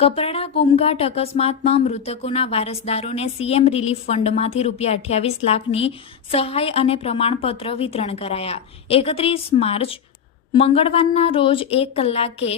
કપરાડા ઘોંઘાટ અકસ્માતમાં મૃતકોના વારસદારોને સીએમ રિલીફ ફંડમાંથી ₹28 લાખની સહાય અને પ્રમાણપત્ર વિતરણ કરાયા। 31 માર્ચ મંગળવારના રોજ 1 કલાકે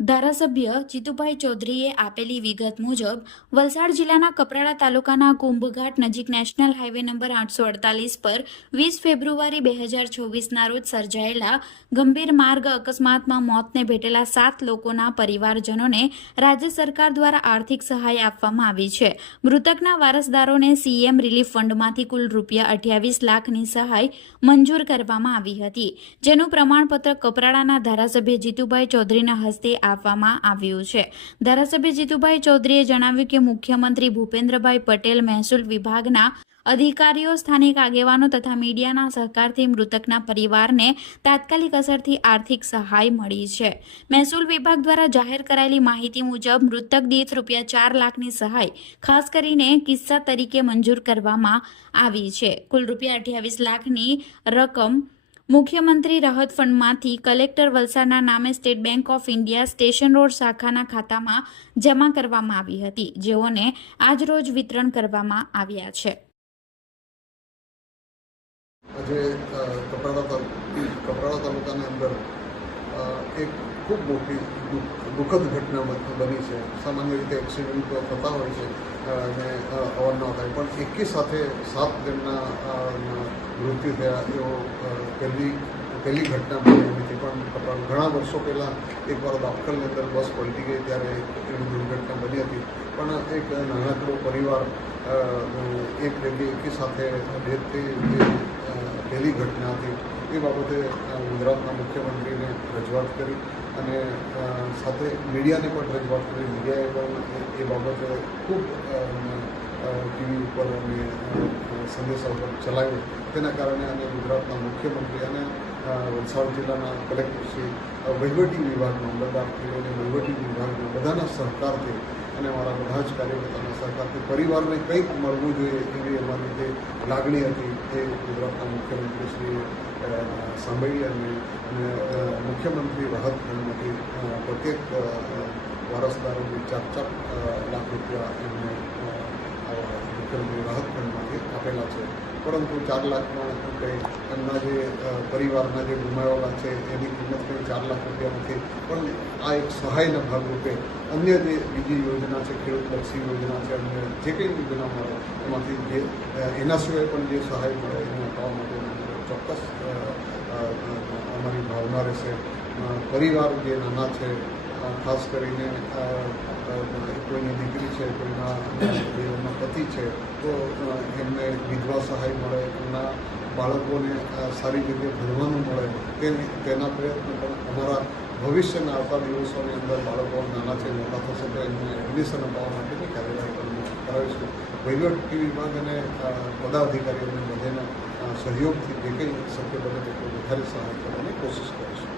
ધારાસભ્ય જીતુભાઈ ચૌધરીએ આપેલી વિગત મુજબ વલસાડ જિલ્લાના કપરાડા તાલુકાના કુંભઘાટ નજીક નેશનલ હાઈવે નંબર 848 પર 20 ફેબ્રુઆરી 2024ના રોજ સર્જાયેલા ગંભીર માર્ગ અકસ્માતમાં મોતને ભેટેલા 7 લોકોના પરિવારજનોને રાજ્ય સરકાર દ્વારા આર્થિક સહાય આપવામાં આવી છે। મૃતકના વારસદારોને સીએમ રિલીફ ફંડમાંથી કુલ ₹28 લાખની સહાય મંજૂર કરવામાં આવી હતી, જેનું પ્રમાણપત્ર કપરાડાના ધારાસભ્ય જીતુભાઈ ચૌધરીના હસ્તે આપવામાં આવ્યું છે। ધારાસભ્ય જીતુભાઈ ચૌધરીએ જણાવ્યું કે મુખ્યમંત્રી ભૂપેન્દ્રભાઈ પટેલ, મહેસૂલ વિભાગના અધિકારીઓ, સ્થાનિક આગેવાનો તથા મીડિયાના સહકારથી મૃતકના પરિવારને તાત્કાલિક અસરથી આર્થિક સહાય મળી છે। મહેસૂલ વિભાગ દ્વારા જાહેર કરાયેલી માહિતી મુજબ મૃતક દીઠ ₹4 લાખની સહાય ખાસ કરીને કિસ્સા તરીકે મંજૂર કરવામાં આવી છે। કુલ ₹28 લાખની રકમ મુખ્યમંત્રી રાહત ફંડમાંથી કલેક્ટર વલસાડના નામે state bank of India station road શાખાના ખાતામાં જમા કરવામાં આવી હતી, જેઓને આજરોજ વિતરણ કરવામાં આવ્યા છે। આજે કપરાડા તાલુકાની અંદર એક ખૂબ મોટી દુઃખદ ઘટના બની છે। સામાન્ય રીતે એક્સિડન્ટ થતા હોય છે અને અવારનવાર થાય, પણ એકી સાથે 7 જણના મૃત્યુ થયા એવો પહેલી ઘટના બની હતી। પણ ઘણા વર્ષો પહેલાં એકવાર દાખલની અંદર બસ પલટી ગઈ ત્યારે એવી દુર્ઘટના બની હતી। પણ એક નાનકડો પરિવાર એક જગ્યાએ એકી સાથે ડેથ થઈ જે પહેલી ઘટના હતી એ બાબતે ગુજરાતના મુખ્યમંત્રીને રજૂઆત કરી અને સાથે મીડિયાને પણ રજૂઆત કરી। મીડિયાએ પણ એ બાબતે ખૂબ ટીવી ઉપર અને સંદેશા ઉપર ચલાવ્યું। તેના કારણે અને ગુજરાતના મુખ્યમંત્રી અને વલસાડ જિલ્લાના કલેક્ટરશ્રી, વહીવટી વિભાગ, મામલતદારશ્રી અને વહીવટી વિભાગના બધાના સહકારથી અને અમારા બધા જ કાર્યકર્તાના સહકારથી પરિવારને કંઈક મળવું જોઈએ એવી અમારી જે લાગણી હતી એ ગુજરાતના મુખ્યમંત્રીશ્રીએ સાંભળી અને મુખ્યમંત્રી રાહત ફંડમાંથી પ્રત્યેક વારસદારોને ₹4 લાખ એમને મુખ્યમંત્રી રાહત ફંડમાંથી આપેલા છે। પરંતુ 4 લાખમાં કંઈ એમના જે પરિવારના જે ગુમાવેલા છે એની કિંમત કંઈ ₹4 લાખ નથી, પણ આ એક સહાયના ભાગરૂપે અન્ય જે બીજી યોજના છે, ખેડૂતલક્ષી યોજના છે, અન્ય જે કંઈ યોજના મળે એમાંથી જે એના સિવાય પણ જે સહાય મળે એને અપાવવા માટે ચોક્કસ અમારી ભાવના રહેશે। પરિવાર જે નાના છે, ખાસ કરીને કોઈની દીકરી છે, કોઈના પતિ છે, તો એમને વિધવા સહાય મળે, એમના બાળકોને સારી રીતે ભણવાનું મળે તેના પ્રયત્નો પણ અમારા ભવિષ્યના આવતા દિવસોની અંદર બાળકો નાના છે, મોટા થશે તો એમને એડમિશન અપાવવા માટેની કાર્યવાહી કરાવીશું। વહીવટી વિભાગ અને પદાધિકારીઓને બધાના સહયોગથી જે કંઈ શક્ય બને તેટલું વધારે સહાય કરવાની કોશિશ કરીશું।